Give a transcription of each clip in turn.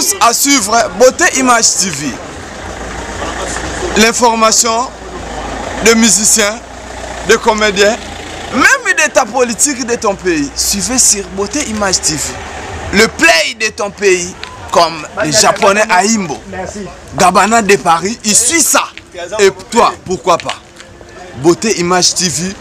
tous à suivre Beauté Image TV. L'information de musiciens, de comédiens, même d'état politique de ton pays. Suivez sur Beauté Image TV. Le play de ton pays, comme les Japonais à Imbo. Gabana de Paris, il suit ça. Et toi, pourquoi pas? Beauté Image TV,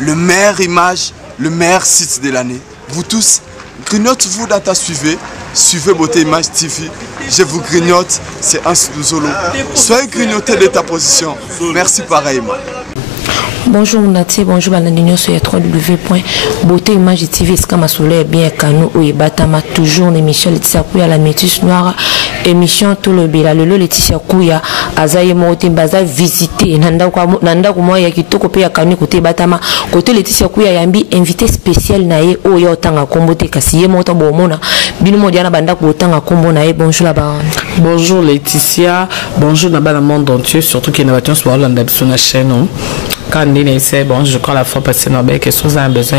le meilleur image, le meilleur site de l'année. Vous tous, grignote-vous data suivez. Suivez Beauté Image TV. Je vous grignote, c'est un solo. Soyez grignotés de ta position. Merci pareillement. Bonjour Nati, bonjour Balandinho sur 3W. Image TV, Skama Soleil, bien Kano, Ouyebatama, toujours l'émission Laetitia Kouya, la métisse noire, émission tout le Bela, le Laetitia Kouya, Azaye Mote, Baza, visiter, Nanda Koumoya, Yakitoko, Pia Kano, côté Batama, côté Laetitia Kouya, Yambi, invité spécial Nae, Oya Tanga Kombote, Kassiye Mota Bomona, Binomo Diana Banda Kotanga Kombo Nae, bonjour la baronne. Bonjour Laetitia, bonjour Naba le monde entier, surtout qu'il y a une soirée sur la chaîne. Quand bon, je crois la fois passée, que si vous avez besoin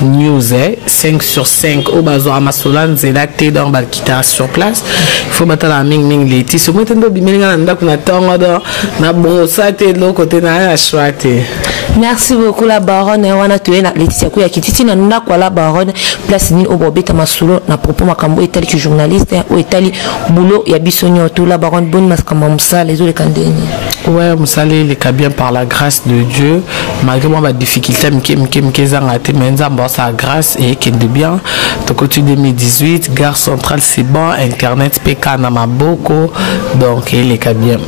de news, 5 sur 5, au bazo Amasolan, zélaté dans le guitare sur place. Il faut mettre la ming les tissus. Si vous mettez le bimélina, on attend na brossate de l'autre côté, na chouette. Merci beaucoup la baronne. On a tué la Laetitia Kouya qui titi na quoi la baronne place ni au bobeta masulo na propos makambo etali qui journaliste ou etali boulot ya bisonyo tout la baronne bonne maskama msa les autres candidats. Ouais, msa les cas bien par la grâce de Dieu, malgré moi ma difficulté mais sa grâce et qui est de bien. De côté 2018, gare centrale c'est bon, internet PK Namaboko, donc les cas bien.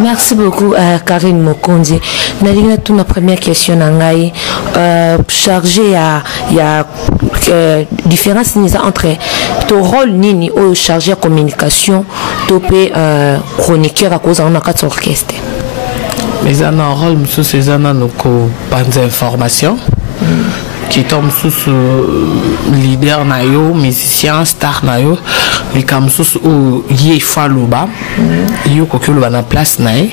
Merci beaucoup à Karine Mokondi. Nalina toute ma première question nangai chargé à différence entre ton rôle nini au chargé communication topé chroniqueur à cause on a quatre orchestres. Mais un rôle monsieur César nous pas d'information qui tombe sous leader nayo musicien star nayo les comme sous ou yé falouba yo kokyo ba na place nae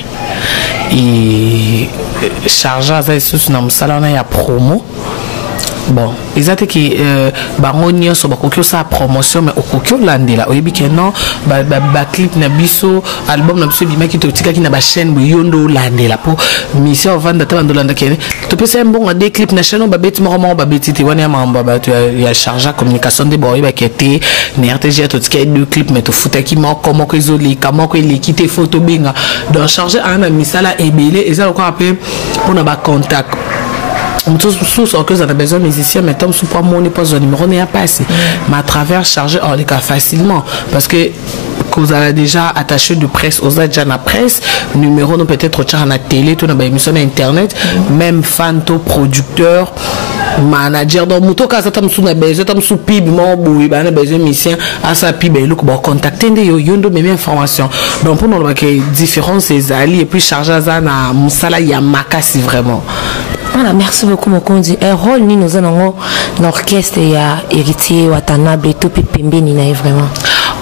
et chargé à sous na musala na ya promo. Bon, exact qui bangonio so bakokyo sa promotion mais okokyo landela oyebi ke non ba clip na biso album na biso bima ki totika ki na ba chaîne bo yondo landela po mission vanda tabando landa kene to pesa mbongo des clips na chaîne ba beti mo ba beti te wana mamba ba ya charge communication de boy ba kete na RTG totika deux clips mais to futaki mo comment ko izoli comment ko l'équité photo binga donc charger ana misala ebele et ça encore après pour na ba contact. Sous que vous avez besoin de musiciens, mais comme sous pas mon épouse, le numéro n'est pas assez. Mais à travers charger les cas facilement. Parce que vous avez déjà attaché de presse aux agents de presse, numéro nous peut-être à la télé, tout dans l'émission internet, même fan, producteur, manager. Donc, muto kasa tam sous na besoin, tam sous pib, mon boui, ben na besoin musicien, à sa pib, et look, bon contacter des yondo même information. Donc pour nous, il différence ces alliés et puis charger à na musala yamaka si vraiment. Voilà, merci beaucoup Mokondi. Un rôle ni nous avons l'orchestre et héritier Watanabe et tout pembe ni na vraiment.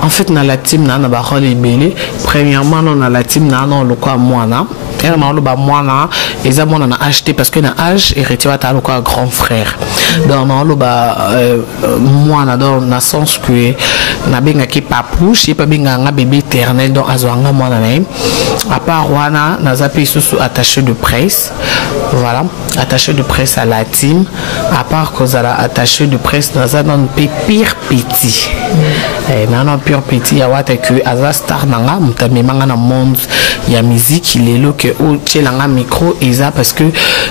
En fait, dans la team na ba rôle belé. Premièrement, dans la team na non le quoi moana. Et on le ba moana et ça on a acheté parce que na âge héritier Watanabe le quoi grand frère. Donc on le ba moana dans le sens que na benga ki papouche et pas benga nga bébé éternel donc azwanga moana na. À part wana na zapi sous attaché de presse. Voilà. Attaché de presse à la team, à part que vous allez attaché de presse dans un pire petit. Dans un pire petit, il y a que Aza Star Nanga, Moutamemanga dans le monde, il y a musique, il est là que au Tchelanga micro, et ça parce que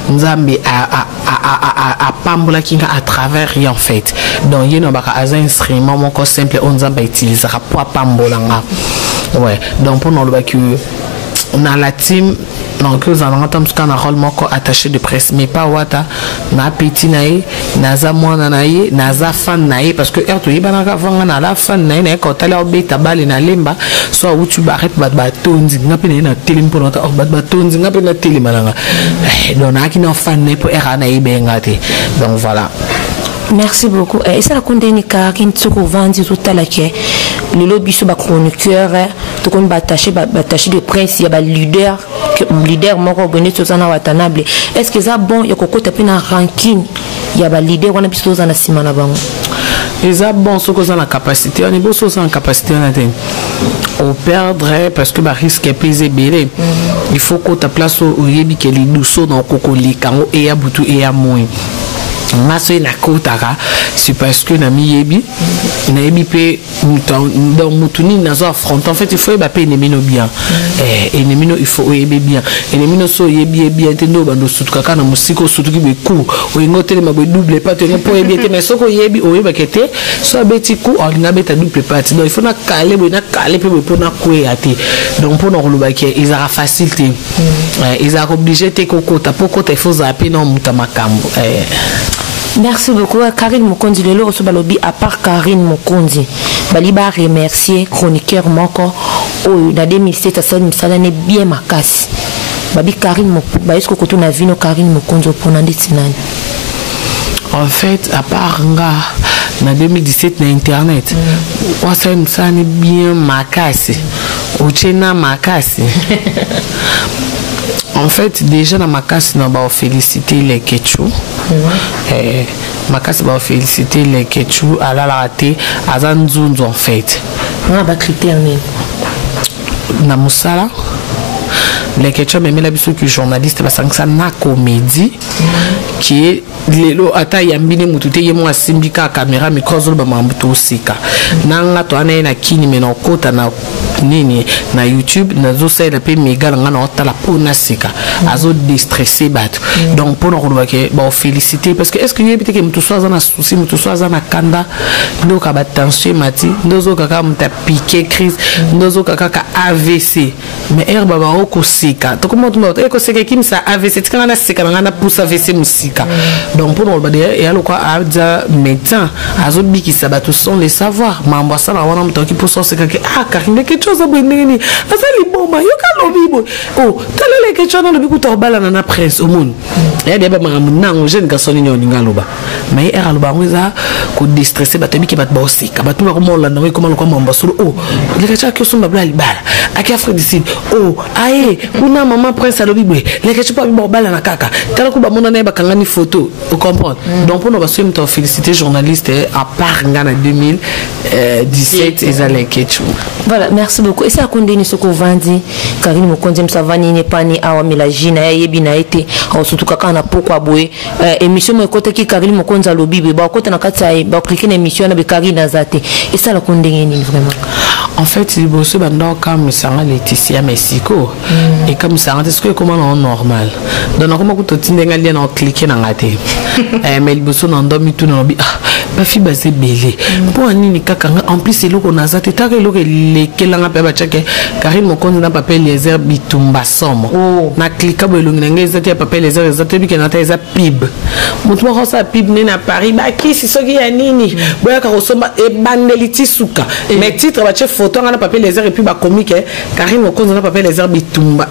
nous avons à Pambola qui à travers en fait. Donc il y a un instrument mon simple, on va utiliser pour Pambolanga. Ouais. Donc pour nous le que dans la team. Donc nous allons entendre ce qu'on a rôle attaché de presse mais pas wata na petit nae naza mwana nae naza fan nae parce que erto yibana ka vanga na la fan nae na ko tala obeta bali na lemba soit où tu barret ba tonzi ngapi na telim pour nota ba tonzi ngapi na telim malanga donc na ki no fan nae pour era nae bengate donc voilà. Merci beaucoup. Et ça, la condamnation qui est vendue tout à l'heure, le lobby sur le chroniqueur, tout le monde attaché de presse, il y a leader, moi, Watanabe. Est-ce que ça bon, il y a un ranking, il y a leader, on a besoin de Simana Bango. ils ont bon ce qu'on a la capacité on est beau ce en capacité on perdrait parce que bah risque est pesé belé il faut qu'on ta place au yebi que les douceaux dans coco les kango et à butu et à moins maso na kotaka c'est parce que na miyebi na yebi pe dans mutuni na zo affronter en fait il faut ba pe nemino bien nemino il faut yebi bien nemino so yebi bien tendo bando sutuka na musiko sutuki be ku o ngotele mabwe double pas te po yebi te mais soko yebi o yeba kete so beti ku o nga beta double parti donc il faut na caler pe pour na kuete donc pour no loba ke ils a facilité ils a obligé te kokota poko te faut zapper non mutamakambo Merci beaucoup. Karine Mokondi, le lot balobi à part Karine Mokondi. Baliba remercier chroniqueur Moko. Oh, dans 2007, ça n'est bien ma casse. Babi Karine Mokondi, est-ce que tu as vu Karine Mokondi pour Nanditinan? En fait, à part en 2017 na internet, ça n'est bien ma casse. Ou tchena ma casse. En fait, déjà dans ma casse, on va féliciter les Ketchou. Ma casse va féliciter les Ketchou à la raté à Zanzunz en fait. On va critère na musala les Ketchou mais la biso que journaliste parce que ça na comédie qui est lelo ata yambine mutute yemo asimbika caméra micro zo ba mambuto sika nanga to ana na kini mena kota na nini na YouTube na zo sela pe mega nga na otala pona sika azo déstresser bat donc pour nous ke bon féliciter parce que est-ce que yebite ke mutu soza na souci mutu soza na kanda ndo ka ba tension mati ndo zo kaka muta piquer crise ndo zo kaka ka AVC mais herba ba oko sika to comment tu eko sika kim sa AVC tikana na sika na pousse AVC musika donc pour nous et alors quoi a médecin azo biki sabato sont les savoirs mambo ça na wana mtoki pour ça c'est que Karine quelque chose à bonner asali bomba yo ka lobi bo oh talele quelque chose na lobi ku torbala na prince au monde ya deba mangu jeune garçon ni nga loba mais era loba ngeza ko déstresser batabi ki bat bossi ka batu ko mola na ko malo ko mambo solo oh le kacha ki sumba bla libala aki Afrique du Sud oh aye kuna maman prince alobi bo le kacha pa bi bala na kaka tala ko ba mona na ba kangani photo vous comprenez donc pour nous va suivre féliciter journaliste à part en 2017 et ça les Ketchou. Voilà, merci beaucoup. Et ça a condamné ce qu'on vendit. Karine Mokondi Msavani n'est pas ni à Milagina et Bina été surtout quand on a pourquoi boué émission mais côté qui Karine Mokondi a lobby bah côté na katsa bah cliquer l'émission avec Karine Azate et ça la condamné vraiment. En fait il bosse pendant comme ça Laetitia Mexico et comme ça est-ce que comment on normal donc comment tu t'indenga lien en cliquer dans la télé mais il bosse dans dormi tout dans ba fi basé belé pour nini kaka en plus c'est loko na zate ta ke loko lekelanga pe ba cheke Karine Mokondi na papel les herbes bitumba somo na cliquer bo longi ngé zate papel les herbes zate bi ke na ta za pib mutu ko sa pib ne na Paris ba ki si soki ya nini boya ka kosomba e bandeliti suka mais titre ba che photo na papel les herbes et puis ba comique Karine Mokondi na papel les herbes bitumba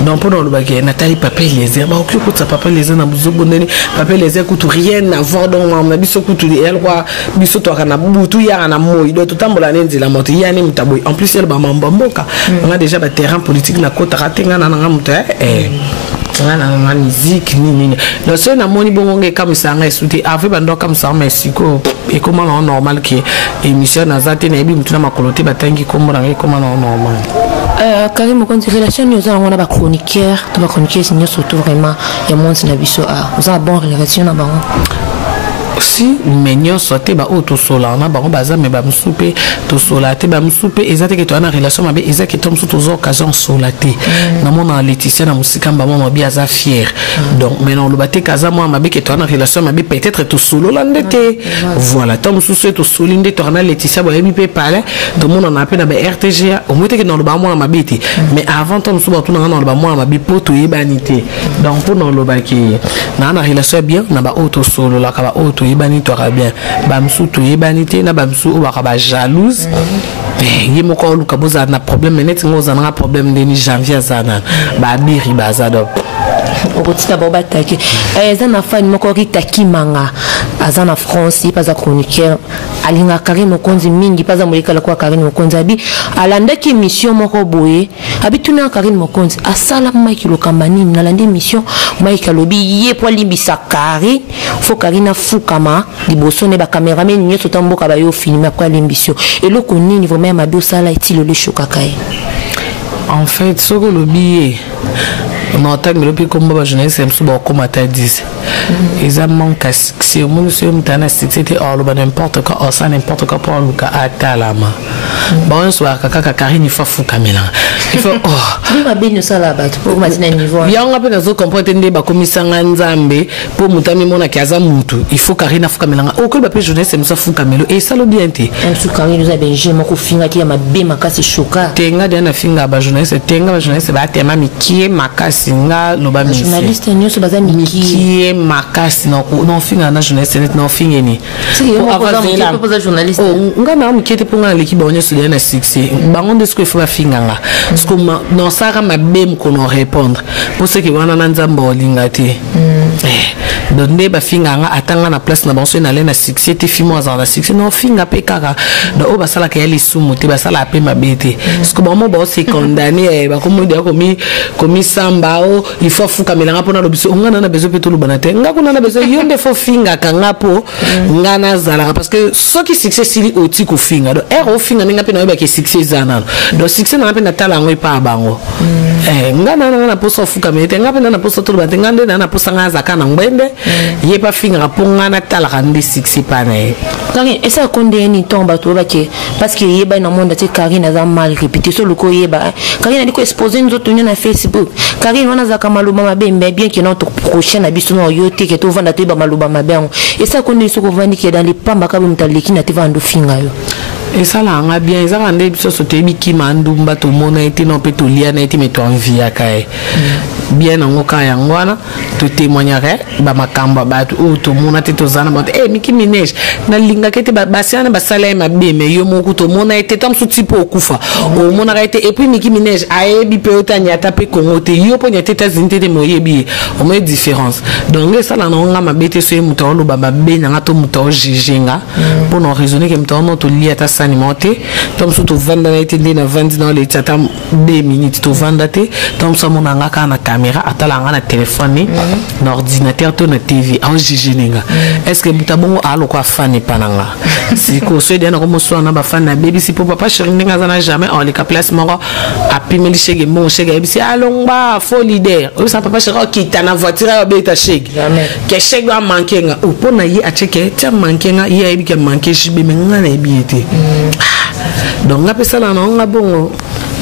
donc pour nous le Nathalie papel les herbes au coûte ça papel les herbes na papel les herbes coûte rien à voir donc on a biso coûte elle quoi biso to kana butu ya na moi do tout tambola nzi la moto ya ni mtaboy en plus elle ba mamboka on a déjà ba terrain politique na kota ratenga na muta na musique ni le seul na moni bongo comme ça nga souté avec bando comme ça Mexico et comment on normal que émission na zate na bi mutuna makolote batangi comment normal Karine Mokondi relation nous avons un chroniqueur c'est surtout vraiment il y a monde na biso vous avez bonne relation na bango si menyo sote ba auto sola na ba baza me ba msupe to sola te ba msupe ezate ke to ana relation mabe ezake to msuto zo occasion sola te na mona Laetitia na musika mba mama bi aza fier donc maintenant le baté kaza moi mabe ke to ana relation mabe peut-être to solo la ndete voilà to msuso to solinde to na Laetitia ba yebi pe pale donc mona na pe na ba RTGA au moins que dans le ba moi mabe te mais avant to msuba to na le ba moi mabe poto yebanité donc pour dans le ba ki na na relation bien na ba auto solo la ka ba auto yebani to bien bamsu to yebanité na bamsu o ba jalouse ye moko luka boza na problème net ngoza na problème de janvier zana ba biri bazado okotika boba taki eza na fani moko Rita Kimanga aza na France paza chroniqueur alinga Karine Mokonzi mingi paza molekala kwa Karine Mokonzi abi alandaki mission moko boye abi tuna Karine Mokonzi asala Mike Lokambani na lande mission Mike lobi ye po limbisa Karine fo Karine fukama liboso ne ba cameraman nyoso tamboka ba yo filmer kwa limbision eloko nini vraiment mabio sala itilo le chokakai. En fait, ce que le billet, on entend que le pays comme la jeunesse, c'est un peu comme tu as dit. Ils ont manqué. Si on nous sommes dans la cité, n'importe quoi, on sait n'importe quoi pour nous à la main. Bon, un soir, kaka Karine, il faut fou Camila. Il faut oh. Il va bien ça là-bas pour maintenir niveau. Il y a un peu de comprendre des bas comme ça Nzambe pour mutami mona kaza mutu. Il faut Karine fou Camila. Au que le pays jeunesse, c'est ça fou Camila. Et ça le bien été. Un sou Karine nous a bien j'ai mon finga qui a ma bé ma casse choka. Tenga de finga ba jeunesse, tenga ba jeunesse ba tema miki makasi nga loba mi. Journaliste nyoso baza miki makasi non finga na jeunesse non finga ni. C'est que on va poser journaliste. Oh, nga na miki te ponga l'équipe ba nyoso de na succès. Bango de ce que faut finga nga. Parce que non ça ma bem qu'on répondre. Pour ce qui wana na nzamba olingati. Donc ne ba finga nga atanga na place na banso na lena succès te fimo azana succès non finga pe kaka. Donc o basala ka yeli sumu te basala pe mabete. Parce que bon bon c'est condamné ba comme dia komi samba o il faut fuka melanga pona lobiso nga na besoin pe to lubanate nga kuna na besoin yonde fo finga kanga po nga na zala parce que ce qui succès sili oti ko finga donc ero finga nga pe na ba ke succès zana donc succès na pe na tala ngo pa bango nga na poso fuka melete nga pe na poso to lubanate nga nde na poso nga zaka na ngwende ye pa finga po nga na tala kandi succès pa na Karine et ça condé ni tomba to ba ke parce que yeba na monde te Karine a mal répété sur le ko yeba Karine a dit ko exposer nous autres na Facebook Karine wana zaka maluba mabe bien que notre prochaine abiso no yote que to vanda to ba maluba mabe et ça condé so ko vandi que dans les pamba ka mtaliki na te vando finga yo. Et ça là on a bien ça rende biso so te biki mandumba to mona été non pe to lia na été meto envie akae bien en oka yangwana to témoignerait ba makamba ba to to mona te to zana ba miki minege na linga kete ba basiana ba sala ma be me yo moko to mona été tam so tipo okufa o mona été et puis miki minege ayebi pe otanya tape kongo te yo po nyate ta zinte de moyebi o me différence donc ça là on a ma bete so muto lo ba be na to muto jijenga pour non raisonner que muto no to lia ta alimenté tom surtout vendre été na vendre dans les tatam 2 minutes to vendre te tom ça mon nga ka na caméra atala nga na téléphone na ordinateur to na TV en jijenga est-ce que mutabongo alo kwa fani pananga si ko so de na ko so na ba fan na baby si papa chéri nga za jamais en les place moko a pimeli chege mon chege si alongba faux leader o sa papa chéri qui ta na voiture a be ta chege que chege a manquer nga o pona yi a cheke ta manquer nga yi bi ke manquer chibe me nga na ebiete donc nga pesa la na nga bongo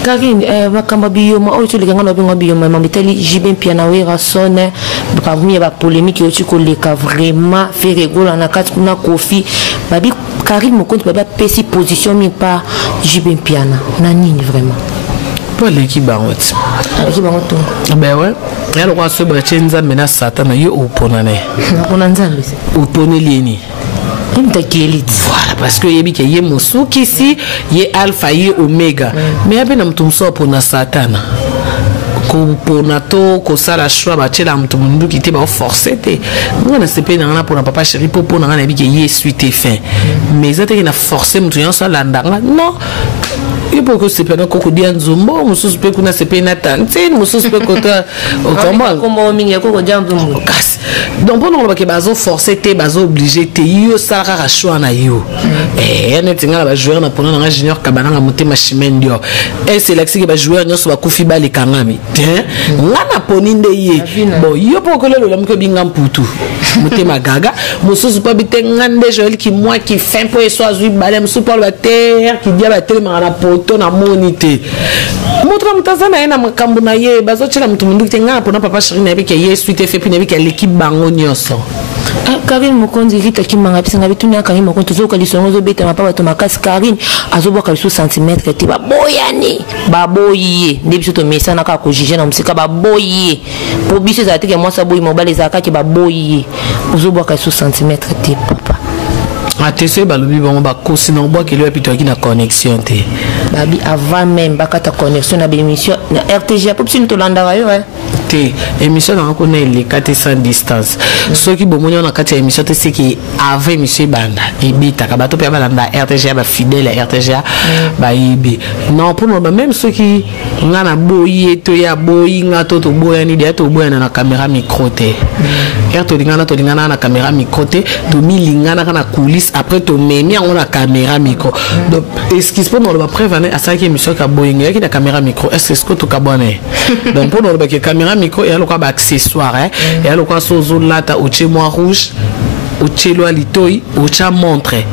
Karine bakamba biyoma o tuli ngana bongo biyoma mambitali jibin piana wera sonne ba vumia ba polémique yo tiko leka vraiment faire rigoler na kat kuna kofi babi Karine Mokonzi baba pesi position mi pa jibin piana na nini vraiment pour l'équipe bangot ben ouais elle va se bracher nzambe na satana yo oponane na nzambe oponelieni voilà parce que yebi ke ye mosuki si ye alpha ye omega mais abe na mtumso pona satana ko pona to ko sala choix ba chela mtumundu ki te ba forcer te ngana sepe na pona papa chéri popo na ngana bi ke ye suite fin mais ça te na forcer mtu yon sala ndanga non il faut que c'est pas qu'on dit en zombo mususu pe kuna sepe na tante mususu pe kota comment mingi ko dia zombo donc pour nous que bazo forcer te bazo obligé te yo sala ka choix na yo ene tinga ba joueur na pona na junior kabana nga motema chimendio et c'est là que ba joueur nyoso ba kufi bali kangami ngana poninde ye bon yo pour que le lamu ko binga mputu motema gaga mususu pa bitengande Joël qui moi qui fin pour soit zui balem sous pour la terre qui dia ba tellement na poto na monité motra mtazana ena makambu na ye bazo chela mtu mundu tenga pona papa chéri na bike ye suite fait puis na bike l'équipe bango nyoso Karine Mokonzi Rita Kimanga pisanga bitunya Karine Mokonzi zo kalisongo zo beta mapa bato makasi Karine azobo kaliso centimètre te baboyani baboyiye ndebiso to mesana ka ko jije na musika baboyiye po biso za te ke moi saboyi mobile za ka ke baboyiye ozobo kaliso centimètre te papa atese balobi bango ba kosi na bois ke lui apito ki na connexion te babi avant même bakata connexion na bémission na RTG pour si nous to landa yo T émission dans qu'on est les 400 distance ceux qui bon on a quatre émission c'est qui avait monsieur banda et bita kabato pe ba RTGA ba fidèle RTGA ba ibi non pour nous même ceux qui ngana boyi to ya boyi ngato to boya ni dia to boya na caméra micro té to lingana na caméra micro té to mi lingana na coulisse après to memi on la caméra micro donc est-ce qui se peut on va prévenir à ça qui émission ka boyi qui la caméra micro est-ce que to kabone donc pour nous ba caméra micro et alors quoi accessoire et alors quoi sozo lata ou chez moi rouge ou chez lo litoi ou cha montre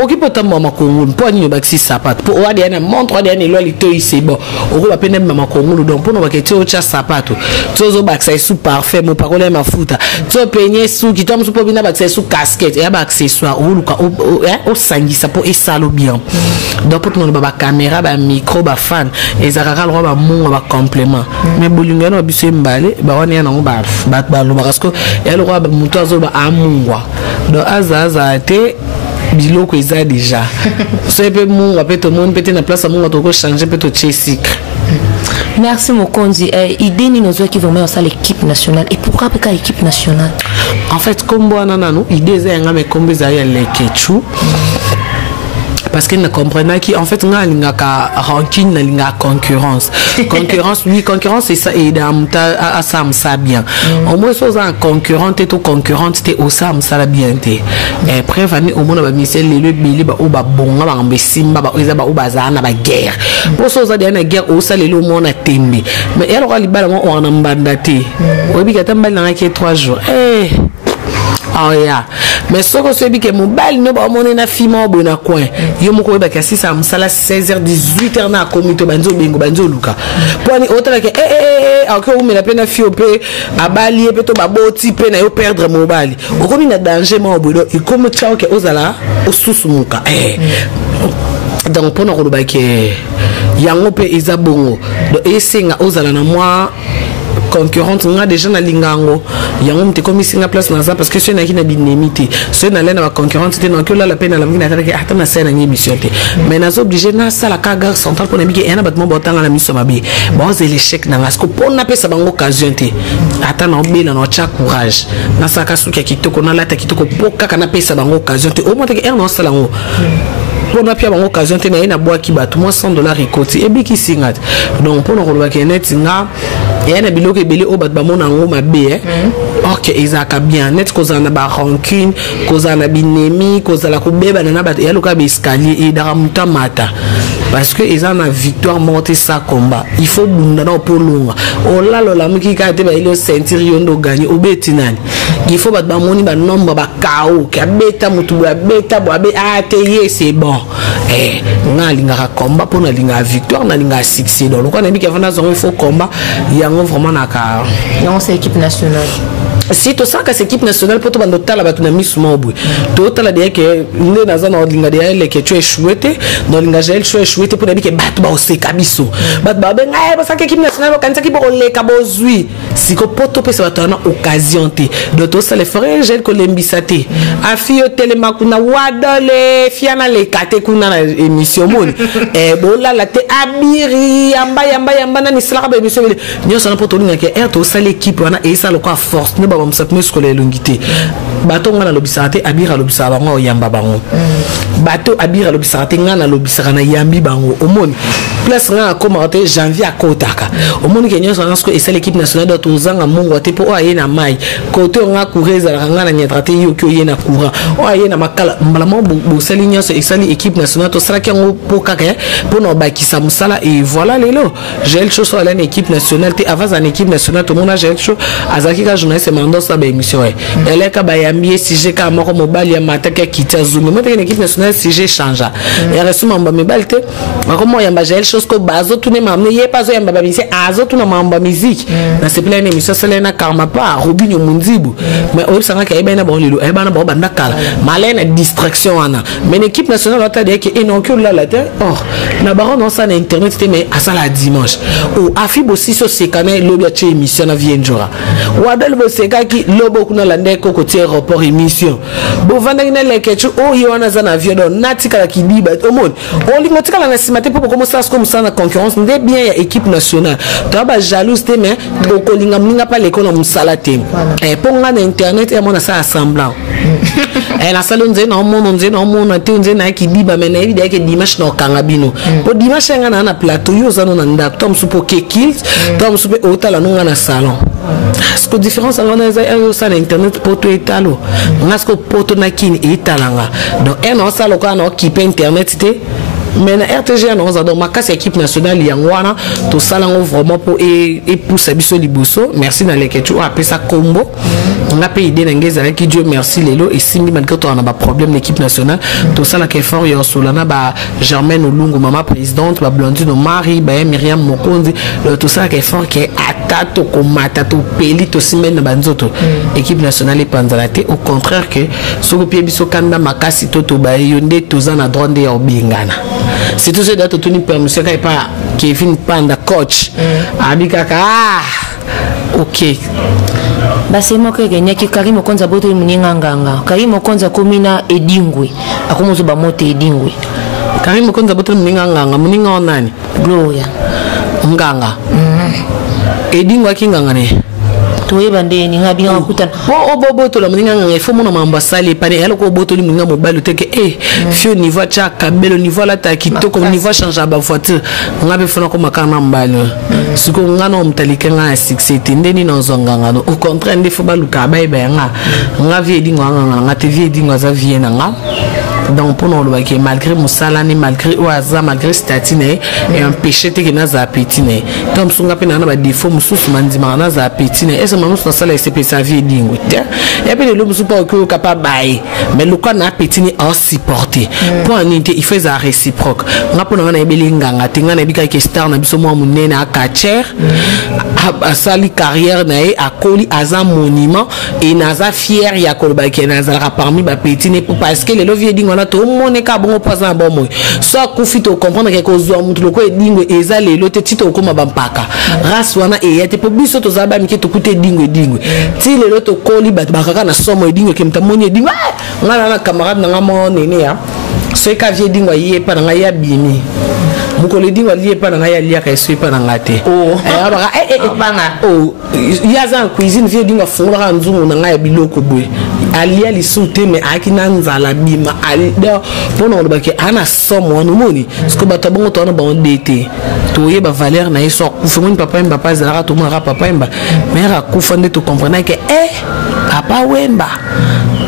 okipo ta mama kongulu po ni baxi sapato po wadi ana montre wadi ana lo litoi c'est bon o ko ba pene mama kongulu donc pour no ba ke o cha sapato sozo baxa sous parfait mon parole mafuta to penye sous qui tombe sous po bina baxa sous casquette et ba accessoire ou luka o sangisa po e salo bien donc pour no ba caméra ba micro ba fan et zakaka lo ba mon ba complément mais bolingano ba biso mbale ba wani ana ba lo parce que et lo ba muto azo ba amungwa donc azaza te biloko eza déjà so pe mon va peut monde peut na place mon to changer peut to chesik. Merci Mokonzi. Idée ni nos qui vont mettre l'équipe nationale et pourquoi pas l'équipe nationale? En fait comme moi nanano idée za ngame kombe za ya lekechu parce qu'il ne comprenait qu'en fait on a une ranking une concurrence oui concurrence c'est ça et dans à ça me bien au moins chose en concurrent et tout concurrente t'es au ça me bien t'es et prévenir au monde va misser les bili ba oba bonga ba mbesimba ba oza ba oba na ba guerre pour chose à une guerre au ça les lots mon a tembe mais elle aura libala on a mbandate obi katamba na qui 3 jours oh yeah mais ce que c'est bien que mon bal ne va monter na fima au na coin yo moko ba kasi ça msala 16h 18h na komito banzo bingo banzo luka poni autre que ako ou me la peine fiope abali e peto baboti pe na yo perdre mon bali o komi na danger mo bodo e comme tchao que ozala osusumuka donc pour nous ba que yango pe ezabongo do esenga ozala na moi concurrente nga déjà na lingango yango mte comme singa place na ça parce que ceux na qui na binemité ceux na lena ba concurrente te non que là la peine la mingina tata ata na scène ni émission te mais na obligé na sala ka gare centrale pour na biki ena batmo botanga na miso mabe bon c'est l'échec na parce que pour na pesa bango occasion te ata na obela na cha courage na saka suki kitoko na lata kitoko poka kana pesa bango occasion te au moins que er no sala ngo pour na pia bango occasion te na bois ki bat moi $100 récolté et biki singat donc pour no ba kenet nga et na biloko ebele o bat ba mona ngo mabe ok ezaka bien net kozana ba rancune kozana binemi kozala kubeba na bat ya loka be escalier et dara mutamata parce que ils ont une victoire monter ça combat il faut bunda na polonga o la lo la miki ka te ba ile sentir yondo gagner o betinani il faut ba moni ba nombre ba kao ka beta mutu ba beta bo be ateye c'est bon nga linga combat pour na linga victoire na linga succès donc on a dit qu'il il faut combat yango vraiment na ka non c'est équipe nationale. Si tu sens que cette équipe nationale peut te prendre la bataille na miss mobile total la dire que ne dans un ordre linga que tu es chouette dans linga gel tu es chouette pour dire que bat ba ose kabiso bat ba ben parce que équipe nationale quand ça qui pour le kabozui si ko poto pe ça va occasion te de tout ça les frères gel ko lembisate afio telema kuna wadole fiana le kate kuna na émission mon bola la te abiri yamba na ni sala ba émission nyo ça na poto linga que er to ça l'équipe wana et ça le quoi force ne ba msatme scolaire longité bato ngana lobisate abira lobisa bango yamba bango bato abira lobisate ngana lobisa na yambi bango omoni place ngana commenter janvier à kotaka omoni kenyo ça que c'est l'équipe nationale de tozanga mongo te po aye na mai côté nga coureza ngana nyatrate yo kyo ye na courant o aye na makala mbalamo bo salinya so exali équipe nationale to sala kengo po kaka po no bakisa musala et voilà lelo j'ai le chose sur la équipe nationale te avant en équipe nationale to mona j'ai le chose azaki ka journaliste mando sa ba émission elle ka ba yambi si j'ai ka moko mobali ya mataka kita zumi moi une équipe nationale si j'ai changé et reçu mamba mobali te comment yamba j'ai le chose ko bazo tout ne m'amener yé pas yamba ba musique azo tout na mamba musique na c'est plein émission c'est na karma pas Robinho Munzibu mais au sanga ka eba na bon lilo eba na bon banda kala malena distraction ana mais l'équipe nationale ta dire que inoncule là la terre na baron non ça na internet mais à ça la dimanche ou afibo si so sekane lobia che émission na vienjora wadal bo se kaki lobo kuna lande ko ko tier rapport émission bo vanda ina lekechu o yona za na avion natika la kidiba au monde on lingotika la nasimate pour commencer à comme ça na concurrence ndé bien ya équipe nationale to ba jalouse te mais to ko linga mlinga pa l'école na musala te et pour nga na internet et mon ça assemblant et la salle nze na mon te nze na kidiba mais na évidemment que dimanche na kangabino po dimanche nga na plateau yo za no na nda tom supo ke kills tom supo otala no nga na salon ce que différence ngana za yo sa na internet poto etalo ngasko poto na kini etalanga donc un salo ko na occupé internet te mais na RTG non za donc ma casse équipe nationale yangwana to salango vraiment pour et pousser biso liboso merci na leketu apé ça combo on a payé idée ngeza ki Dieu merci lelo et simbi malgré toi on a pas problème l'équipe nationale to sala ke fort yo solana ba Germaine Olungu mama présidente ba Blondine Marie ba Myriam Mokonzi to sala ke fort ke atato ko matato peli to simene na banzoto équipe nationale et panzalate au contraire que soko pie biso kanda makasi toto ba yonde to za na droit de obingana. C'est tout ce date tuni permission quand pas Kevin Panda coach abikaka ok basi moke genya ki Karim Okonza boto muninga nganga Karim Okonza komina edingwe akomuzo ba moto edingwe Karim Okonza boto muninga nganga muninga onani Gloria nganga edingwe kinganga ne toyeba ndeni ngabi ngakutana bo boboto la muninga nganga ifo mona mambasali pane yalo ko boto li muninga mobile teke fio niveau cha kabelo niveau la ta kitoko niveau changer ba voiture ngabe fona ko makana mbalo siko ngano mtalike nga 6 ndeni no zonganga au contraire ndefo baluka bayeba nga vie dingo nga TV dingo za vie na nga donc pour nous le malgré musalani malgré oaza malgré statine et un péché te que na za petine donc sunga pe na ba défaut mususu mandima na za petine et ce moment na sala SP sa vie dingo et puis le musu pas que capable bailler mais le quoi na petine en supporter pour en été il fait ça réciproque nga pour na ebelinga nga tinga na bika ke star na biso mo munene akacher a sali carrière na e akoli aza monument et naza fier ya kolba ke naza parmi ba petine parce que le lovie dingo na to moneka bongo présent bon moi soit kufito comprendre que ko mutu loko dingo eza lelo te tito ko mabampaka race wana e yete po biso to zaba mike to kute dingo ti lelo to koli bat bakaka na somo dingo ke mtamonye dingo ngala na camarade na ngamo nene ya so ka vie dingo yé pa na ya bimi mukole dingo lié pa na ya lia ka so pa na ngate banga yaza cuisine vie dingo fonga nzungu na ya biloko boy alia lisute me akina nzala bima alida pono ba ke ana somo anu moni sko ba tabongo to na ba ndete to yeba valeur na yeso kufa mon papa zala to mo papa mba mera kufa nde to comprendre que papa wemba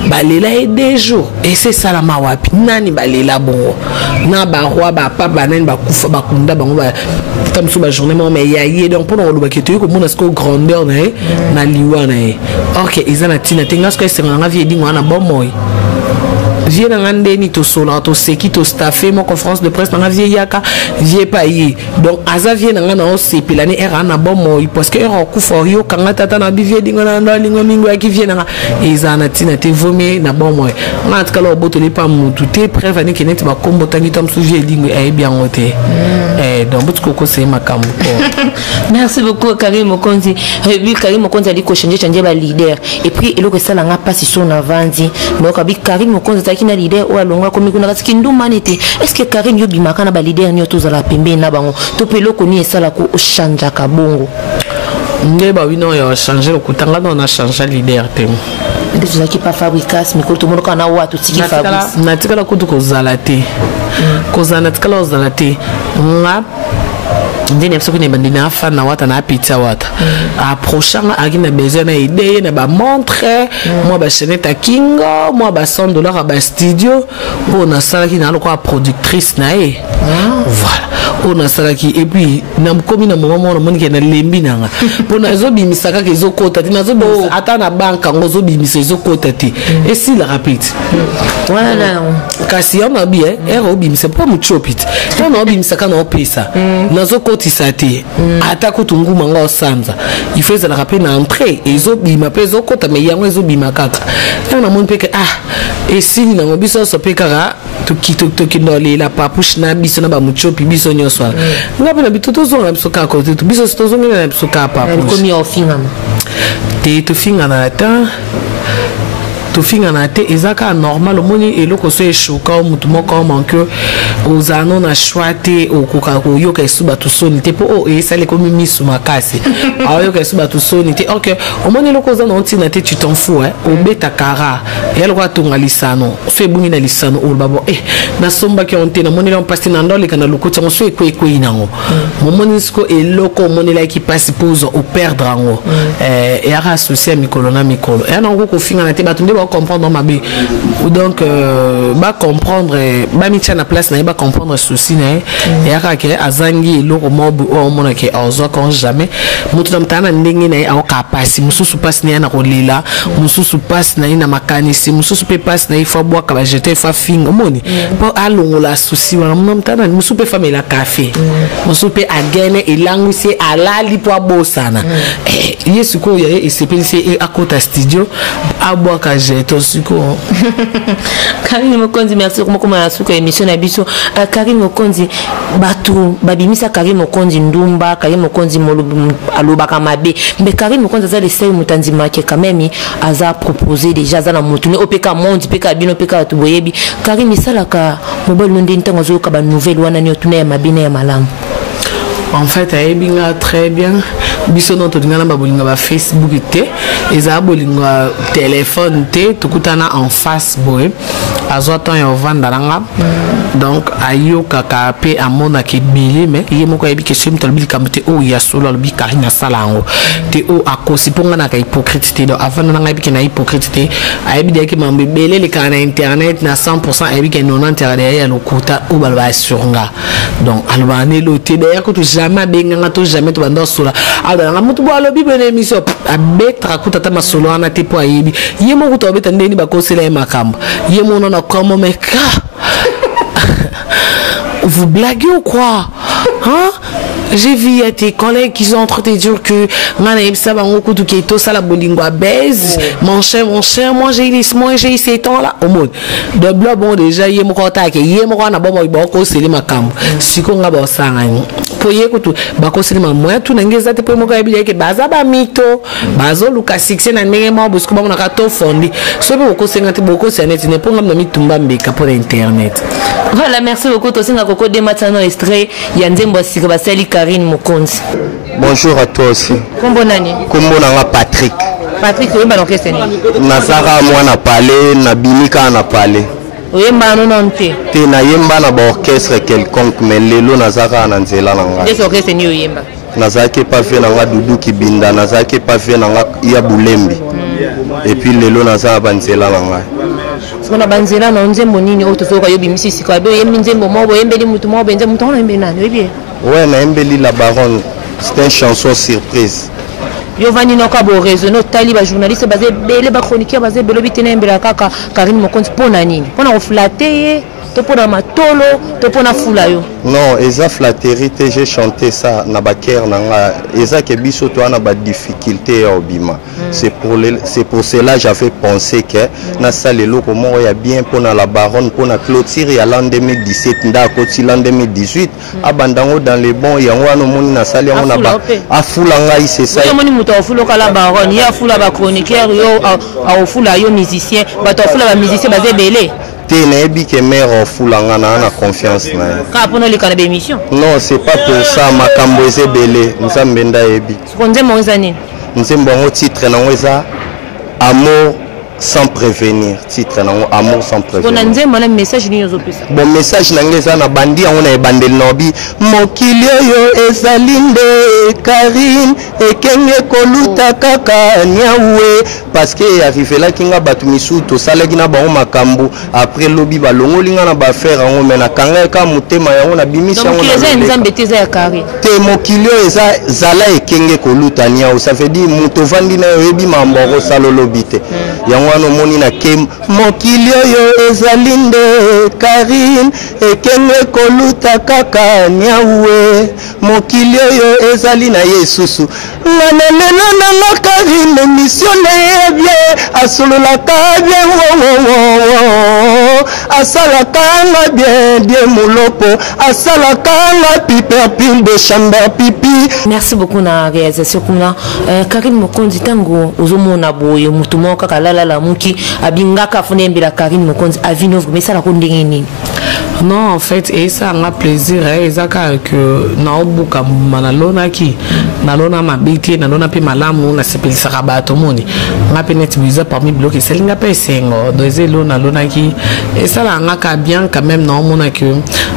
balela et des jours et c'est ça la mawapi nani balela bongo na ba roi ba papa nani ba kufa ba kunda bango ba tamsu ba journée mais yaye donc pour nous ba ke to ko mona sko grandeur na liwa na OK izana tina tenga sko c'est nga vie dingo na bon moy vie na ngande ni to solo to seki to staffé mon conférence de presse na vie yaka vie payé donc aza vie na ngana o sepelani era na bon moy parce que era ku for yo kanga tata na vie dingo na ndalingo mingo ya ki vie na izana tina te vomi na bon moy mat kala boto li pa mutu te prévenir que net ba kombo tangi tom su vie dingo e bien ngote donc bout koko c'est makambo merci beaucoup Karim Okonzi oui Karim Okonzi ali ko changer ba leader et puis eloko sala nga pas si son avandi donc abi Karim Okonzi kina leader o alonga komi kuna kasi nduma nete est-ce que Karim yo bimaka na ba leader ni to zala pembe na bango to pelo ko ni esala ko o chanja ka bongo ndeba wino ya changer ko tanga na changer leader tem de tout ça qui pas fabricasse mais ko to mono kana wa to tiki fabrice na tikala ko to ko zala te ko zala tikala o zala te nga ndine pso kune bandina fa na wata na pizza wata approchant akina besoin na idée na ba montre moi ba cheneta kingo moi ba $100 ba studio on a ça qui na lo quoi productrice na voilà on a ça qui et puis na komi na moment na moni ke na lembi nanga pona zo bimisaka ke zo kota tina zo ata na banka ngozo bimisa zo kota ti et si la rapide voilà kasi on bien ero bimisa pas mu chopit on a bimisaka na opesa na zo tisate ata kutungu manga osanza il faut ça la rappeler na entrée ezo bima pezo kota me yango ezo bima kaka na mon peke et si na ngobiso so pekara to kindole la papush na biso na ba muchopi biso nyoswa ngabe na bituto zo na biso ka ko to biso to zo na biso ka papush komi ofinga tu finga na temps to finga na te ezaka normal omoni eloko so eshoka mutu moko manque aux anon na choite au koka ko yoka esuba to soni te po o esale ko mimi su makasi a yoka esuba to soni te OK omoni eloko za na ntina te tu t'en fous o beta kara ya lokwa tonga lisano so ebungi na lisano o babo na somba ki onte na moni la passer na ndole kana lokota mo so ekwe inango momoni sko eloko omoni la ki passe pose au perdre ango et ara associé mikolo na mikolo et na ko finga na te batunde comprendre ma bé donc ba comprendre ba mitia na place na ba comprendre souci na et aka ke azangi eloko mobu o mona ke ozo kon jamais mutu na mtana ndenge na au kapasi mususu passe na ko lila mususu passe na ina makanisi mususu pe passe na ifo boka ba jeter fa finga moni po alongo la souci wana mtana mususu pe famela café mususu pe agene elangwisi alali po abosana yesu ko ya esepelisi akota studio aboka Tosiko. Karine Mokonzi, merci beaucoup pour la émission Nabiso. Karine Mokonzi, Batu, Babimisa Karine Mokonzi Ndumba, Karine Mokonzi Aloba Kamabe. Mais Karine Mokonzi a laissé Mutanzima qui quand même a proposé déjà dans la moutune. OPK Monde, PK Bino, PK Tuboyebi. Karine Salaka, Mobile London Tangazo Kaba nouvelle wana nyotune ya mabine ya malamu. En fait, aibinga très bien. Biso no to dingana ba bolinga ba Facebook te, eza bolinga téléphone te, tukutana en face boy. Azotan yo vanda langa. Donc ayo kaka pe amona ke bili me, yemo ko yebi ke sim tolbi kamte o ya solo bi Karina salango. Te o akosi ponga na ka hypocrite do avant na yebi ke na hypocrite te, ayebi de ke mambe belé le kana internet na 100% ayebi ke 90 derrière le kota o balba suranga. Donc alba ne lo te derrière ko to jamais benga to jamais to bando sola. Alors mutu bo alobi bene émission abetra kutata masolo ana te po ayebi. Yemo ko to beta ndeni ba kosela e makamba. Yemo no na comme meka. Vous blaguez ou quoi? Hein? J'ai vu à tes collègues qui sont en train de dire que mon cher, moi j'ai 7 ans là au monde. De blanc bon déjà il y a mon contact, il y a mon na bon bon c'est ma cam. Si qu'on a bon ça pour y écouter bako c'est ma moi tout n'engage te pour mon gars bien que baza ba mito bazo Lucas 6 na ndenge mo parce que na ka to fondi so be boko sengate boko c'est net ne ponga na mitumba mbeka pour internet. Voilà, merci beaucoup tosinga koko de matano extrait ya nzembo sika basali Karine Mokonzi. Bonjour à toi aussi. Kombo nani? Kombo nanga Patrick. Patrick oyemba no kese ni. Nazara mwana pale na binika na pale. Oyemba no nonte. Te na yemba na ba orchestre quelconque mais lelo nazara na nzela nanga. Des orchestre ni oyemba. Nazaki pas fait nanga Dudu Kibinda, nazaki pas fait nanga ya Bulembi. Et puis lelo nazara banzela nanga. Sona banzela na nzembo nini otozoka yobi misisi kwa be yembi nzembo mobo yembeli mutu mobo nzembo mutu na yembe nani obi. Ouais, na yembeli la baronne. C'est une chanson surprise. Yovani no kabo raisonner tali ba journaliste basé belé ba chroniqueur basé belo bitene mbela kaka Karine Mokonzi pona nini? Pona ko flatter to pona matolo to pona fula yo. Non, eza flatterie te j'ai chanté ça na ba cœur nanga eza ke biso to na ba difficulté ya obima. C'est pour cela j'avais pensé que na salelo comment ya bien pona la baronne pona clôture ya l'an 2017 nda koti l'an 2018 abandango dans les bons ya ngwana moni na sali ya na ba afula ngai c'est ça. Moni muto afula kala baronne ya afula ba chroniqueur yo afula yo musicien ba to afula ba musicien basé belé. Te na ebi ke mère afula ngana na confiance na. Ka pona le kana émission. Non, c'est pas pour ça makambo eze belé nzambe nda ebi. Konze mo ezani. Nzembo ngo titre na ngweza amour sans prévenir, titre na amour sans prévenir. Bon nzembo na message ni yozo pesa. Bon message na ngeza na bandi yango na ebandel nobi mokili yo ezalinde Karine ekenge koluta kaka nyawe parce que arrivé là kinga batu misuto salaki na bango makambu après lobi balongoli nga na ba faire yango mena kanga ka mutema yango na bimisha yango. Donc les nzambe teza ya Karine. Te mokili yo zala ekenge koluta nyawe ça veut dire muto vandi na yebi mamboro salolobite. Wano moni na kem mokili yo ezalinde Karine ekenge koluta kaka nyawe mokili yo ezali na Yesusu nanena na Karine mission na bien asolo la ka bien asalaka bien die molopo asalaka piperpile de chamber pipi. Merci beaucoup na réalisation kuna Karine Mokonzi tango ozomona boye mutu moko kaka la muki abingaka funembe la Karine Mokonzi avinovre mais ça la kondenge nini? Non, en fait, et ça a un plaisir, et ça que naobuka manalona qui nalona mabiki nalona pe malamu na sepeli sarabato moni ngape net biza parmi bloqué c'est linga pe sengo dozelo nalona qui et ça la ngaka bien quand même non mona que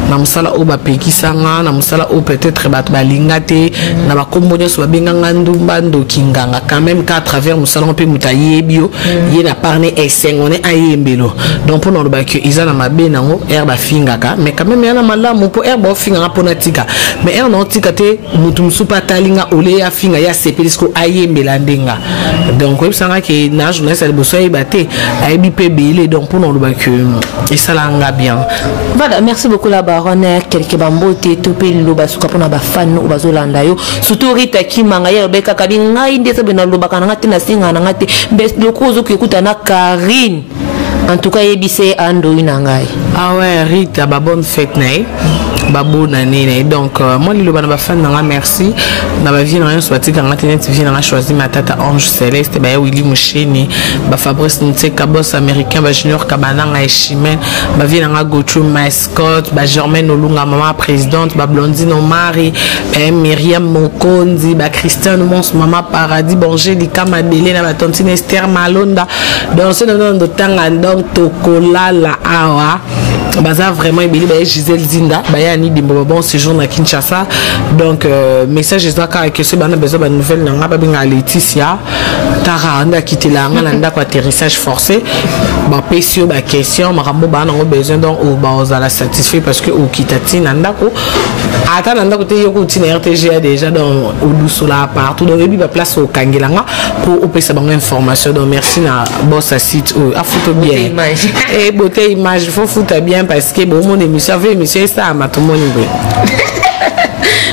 na musala o ba peki sanga na musala o peut-être bato balingate na ba kombonya so benga ndumba ndo kinganga quand même qu'à travers musala pe mutaye bio ye na parler et sengo ne ayembelo donc pour nous ba que izana mabe nango herba fingaka mais quand même yana malamu pour herba finga ponatika mais er non tikate mutum supa talinga ole ya finga ya sepelisco ayembela ndenga donc oui ça que na journaliste de bosso ibate aibi pebele donc pour nous ba que et ça langa bien. Voilà, merci beaucoup la baronne quelque bambote topé loba suka pona ba fan ou bazolanda yo surtout Rita Kimanga ya beka kabi ngai ndese bena loba kana ngati na singa na ngati le kozo kukuta na Karine. En tout cas, yebise ando inangai. Ah ouais, Rita, ba bonne fête nae. Babou nani donc moi le bana ba fan nanga merci na ba vie rien soit tika internet vie nanga choisi ma tata Ange Céleste ba Willy Moucheni ba Fabrice Nteka boss américain ba Junior Kabananga et Chimène ba vie nanga Gochu Mascot ba Germaine Olunga maman présidente ba Blondine Omari Myriam Mokonzi ba Christiane Mons maman Paradis Angelica Madeleine na ba tontine Esther Malonda donc ce nom de tanga donc tokola la awa baza vraiment ebeli ba Gisèle Zinda ba ya ni dimbo bon séjour na Kinshasa donc message ezaka que ce bana besoin ba nouvelle nanga ba binga Laetitia tara anda quitter la ngana nda ko atterrissage forcé ba pesio ba question makambo ba nango besoin donc o ba ozala satisfait parce que o kitati nanda ko ata nanda ko te yoko tina RTG déjà donc au douce là partout donc ebi ba place au kangelanga pour o pesa bango information donc merci na boss à site a photo bien et beauté image faut foutre bien parce que bon mon émission ça m'a tout le monde.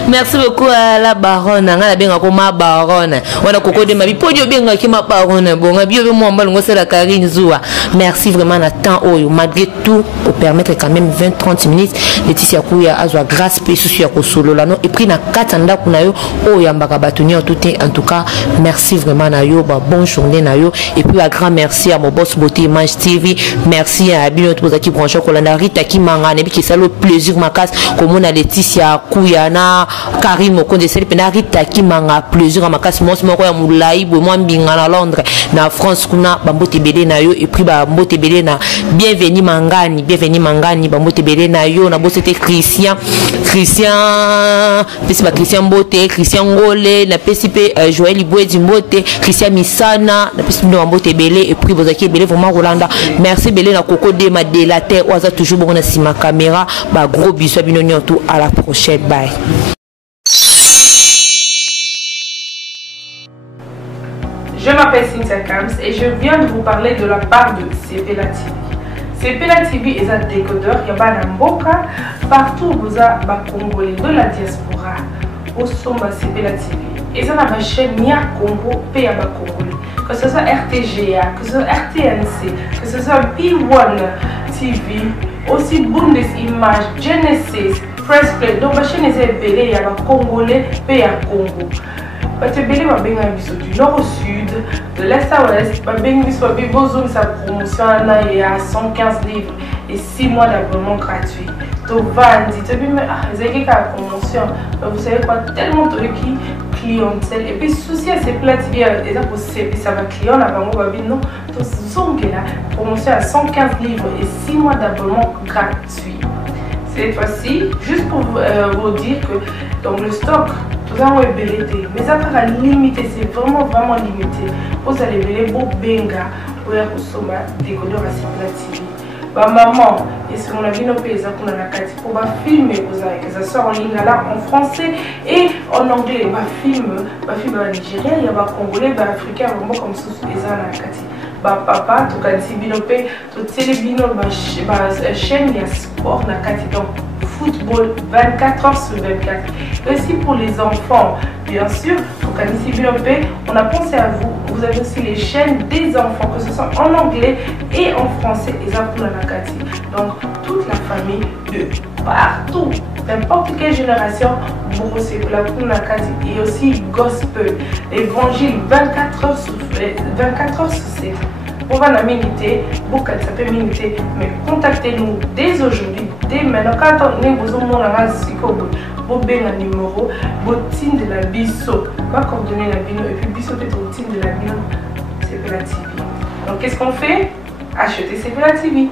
Merci beaucoup à la baronne. Ngala benga ko ma baronne. Wana koko de ma bi podio benga ki ma baronne. Bon ngabi yo mo mbalo ngose la Karine Zoua. Merci vraiment na temps oyo malgré tout pour permettre quand même 20-30 minutes Laetitia Kouya azwa grâce pe souci ya ko solo la no et puis na katanda kuna yo oyo mbaka batoni en tout cas merci vraiment na yo ba bonne journée na yo et puis un grand merci à mon boss Beauté Image TV. Merci à Bino tous qui branché ko la Rita Kimanga nebi ki salo plaisir makas comme on a Laetitia Kouya na Karine Mokonzi c'est pena Rita Kimanga plaisir makasi mos moko ya mulai bo mo mbinga na Londres na France kuna bambote bele na yo et puis bambote bele na bienvenue mangani bambote bele na yo na bo c'était Christian pesi ba Christian Mbote Christian Ngole na pesi pe Joël Ibwedi Mbote Christian Misana na pesi no bambote bele et puis bozaki bele vraiment Rolanda merci bele na Coco de ma délateur oza toujours bon na sima caméra ba gros bisous bino tout à la prochaine bye. Je m'appelle Cynthia Kams et je viens de vous parler de la part de Sepela TV. Sepela TV est un décodeur, il y a un mboka partout où vous avez des Congolais de la diaspora. Au sommet Sepela TV. Et ça ma chaîne Nia Congo, pays à Congolais. Que ce soit RTGA, que ce soit RTNC, que ce soit P1 TV, aussi Bundes Images, Genesis, Press Play. Donc ma chaîne est appelée, il y a des Congolais, pays à Congo. Batebele babenga biso du nord au sud, de l'est à l'ouest, babenga biso besoin sa promotion à 115 livres et 6 mois d'abonnement gratuit. To vandi, to bime zeki ka promotion. Vous savez quoi, tellement de clientèle et puis souci à ces plates bien et ça pour ça va client na bango babino to zongela promotion à 115 livres et 6 mois d'abonnement gratuit. Cette fois-ci, juste pour vous dire que donc le stock tout ça est belleté, mais ça va limiter, c'est vraiment limité. Vous allez belleter beau benga pour y consommer décodeur à Sepela TV. Bah maman, et si on a vu nos pays qu'on a la carte pour filmer, ça sort en ligne là en français et en anglais. Bah film en Nigeria, il y a des Congolais, des Africains, vraiment comme ça les gens la carte. Bah papa, tout cas si binope, tout télé bino, chaîne il y a sport la carte donc. football 24h sur 24. Et aussi pour les enfants, bien sûr, au Canisibilopé, on a pensé à vous. Vous avez aussi les chaînes des enfants, que ce soit en anglais et en français, et ça pour la Nakati. Donc, toute la famille de partout, n'importe quelle génération, pour aussi pour la Nakati, et aussi gospel, évangile 24h sur 7. On va la miniter, beaucoup ça peut miniter, mais contactez-nous dès aujourd'hui, dès maintenant. Quand on est besoin de vous avez un numéro, vous de la biso, va coordonner la bino, et puis biso peut être au de la bino, c'est la TV. Donc qu'est-ce qu'on fait? Acheter c'est la TV.